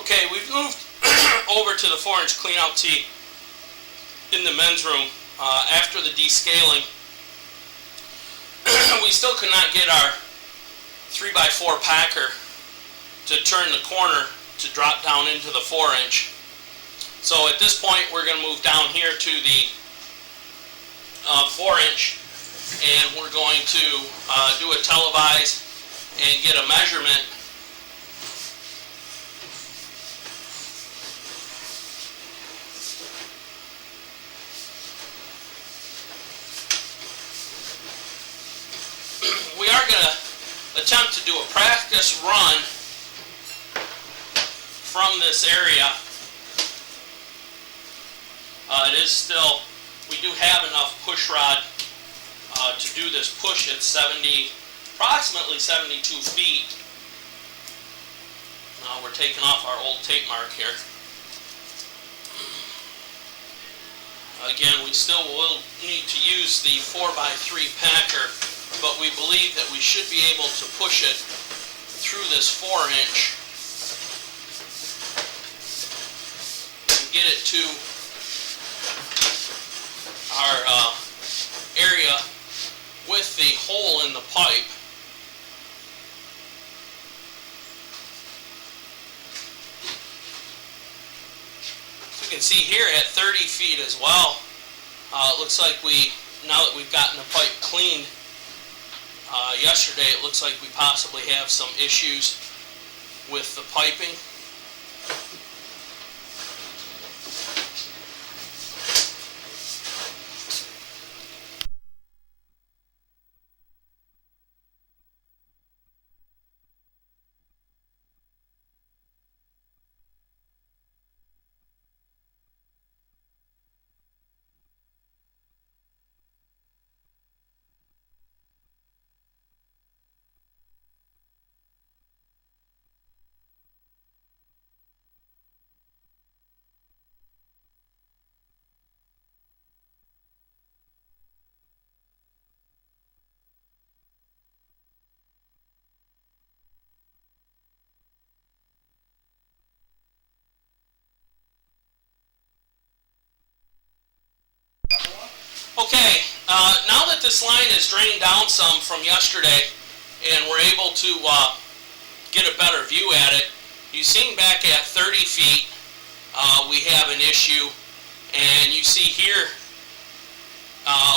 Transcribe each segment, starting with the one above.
Okay, we've moved over to the 4-inch clean-out tee in the men's room after the descaling. We still could not get our 3x4 packer to turn the corner to drop down into the 4-inch. So at this point we're going to move down here to the 4-inch, and we're going to do a televise and get a measurement. We are going to attempt to do a practice run from this area. It is still, we do have enough push rod to do this push at approximately 72 feet. Now we're taking off our old tape mark here. Again, we still will need to use the 4x3 packer, but we believe that we should be able to push it through this 4-inch and get it to our area with the hole in the pipe. So you can see here at 30 feet as well, it looks like now that we've gotten the pipe cleaned yesterday, it looks like we possibly have some issues with the piping. Okay, now that this line is drained down some from yesterday and we're able to get a better view at it, you've seen back at 30 feet we have an issue, and you see here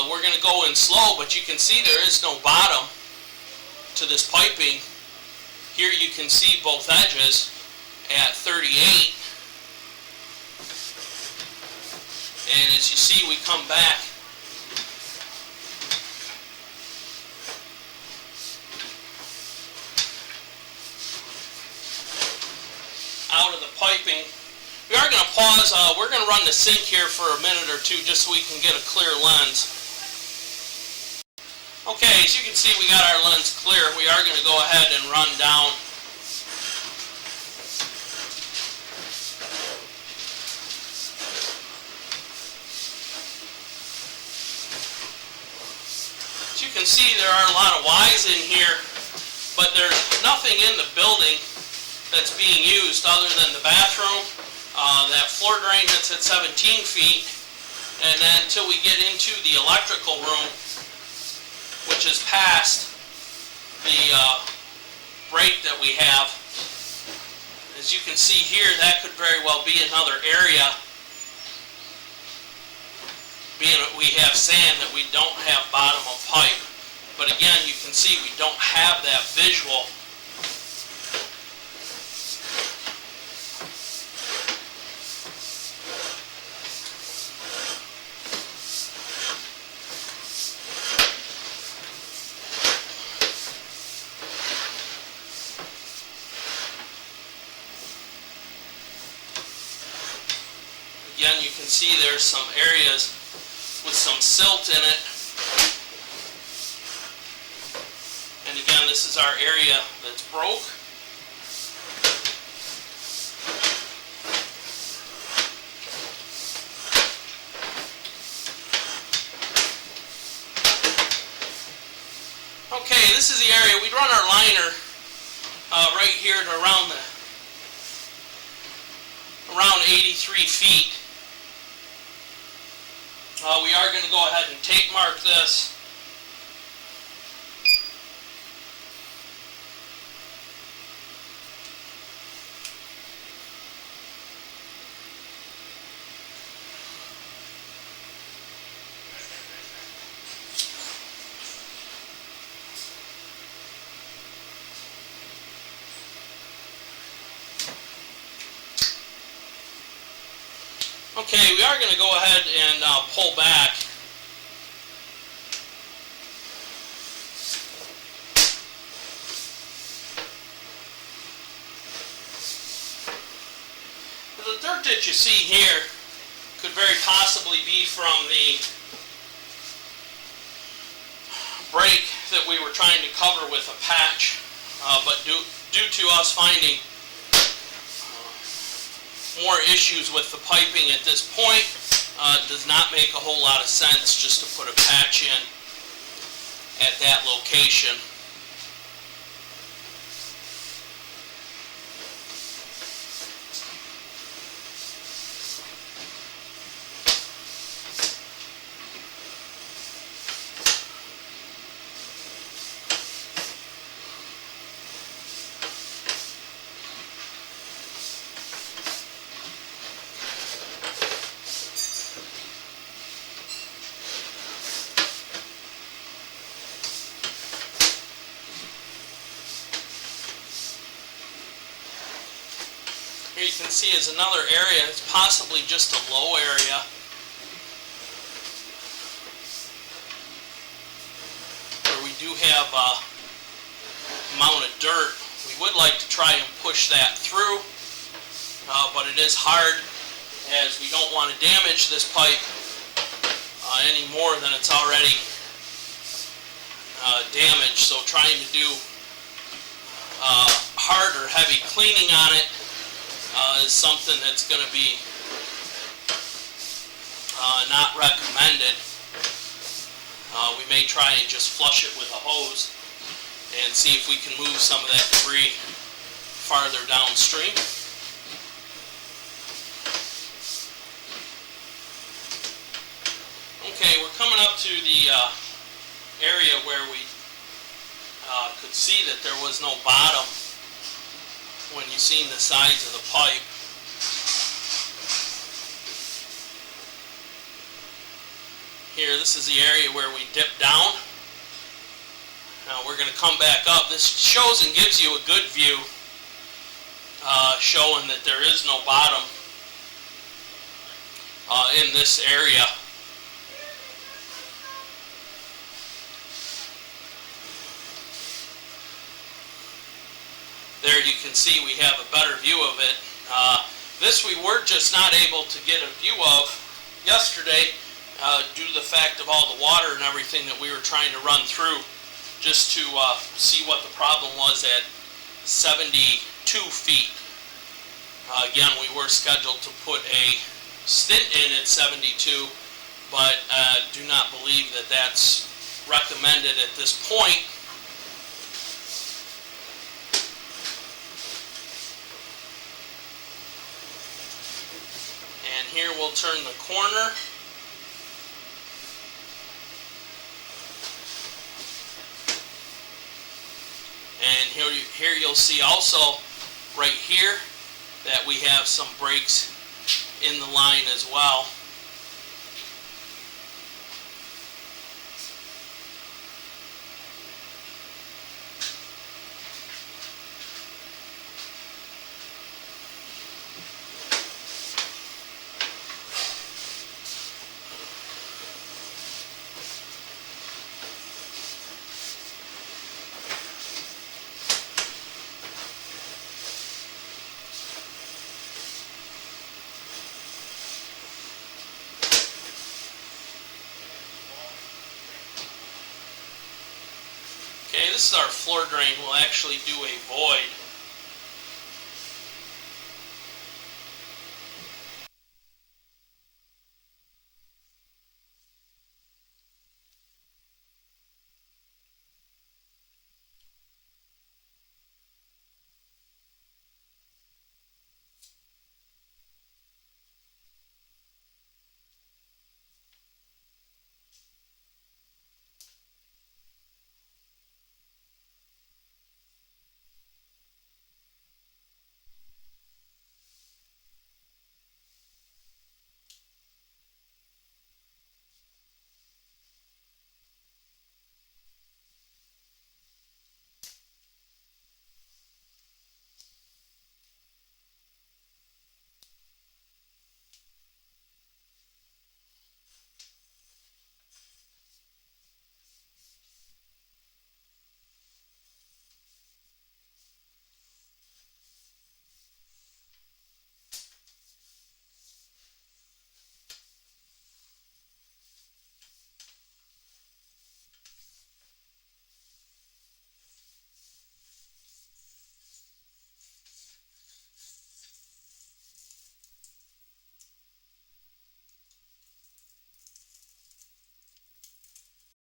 we're going to go in slow, but you can see there is no bottom to this piping. Here you can see both edges at 38, and as you see we come back out of the piping. We are going to pause. We're going to run the sink here for a minute or two just so we can get a clear lens. Okay, as you can see we got our lens clear. We are going to go ahead and run down. As you can see, there are a lot of Y's in here, but there's nothing in the building that's being used other than the bathroom, that floor drain that's at 17 feet, and then until we get into the electrical room, which is past the break that we have. As you can see here, that could very well be another area, being that we have sand that we don't have bottom of pipe. But again, you can see we don't have that visual. Again, you can see there's some areas with some silt in it. And again, this is our area that's broke. Okay, this is the area. We'd run our liner right here and around around 83 feet. We are going to go ahead and tape mark this. Okay, we are going to go ahead and pull back. The dirt that you see here could very possibly be from the break that we were trying to cover with a patch, but due to us finding more issues with the piping at this point, it does not make a whole lot of sense just to put a patch in at that location. Here you can see is another area. It's possibly just a low area. Where we do have a amount of dirt. We would like to try and push that through, but it is hard as we don't want to damage this pipe any more than it's already damaged. So trying to do hard or heavy cleaning on it is something that's going to be not recommended. We may try and just flush it with a hose and see if we can move some of that debris farther downstream. Okay, we're coming up to the area where we could see that there was no bottom when you seen the sides of the pipe. Here, this is the area where we dip down. Now we're going to come back up. This shows and gives you a good view, showing that there is no bottom in this area. There you can see we have a better view of it. This we were just not able to get a view of yesterday due to the fact of all the water and everything that we were trying to run through, just to see what the problem was at 72 feet. Again, we were scheduled to put a stint in at 72, but do not believe that that's recommended at this point. And here we'll turn the corner. And here you'll see also right here that we have some breaks in the line as well. Okay, this is our floor drain. We'll actually do a void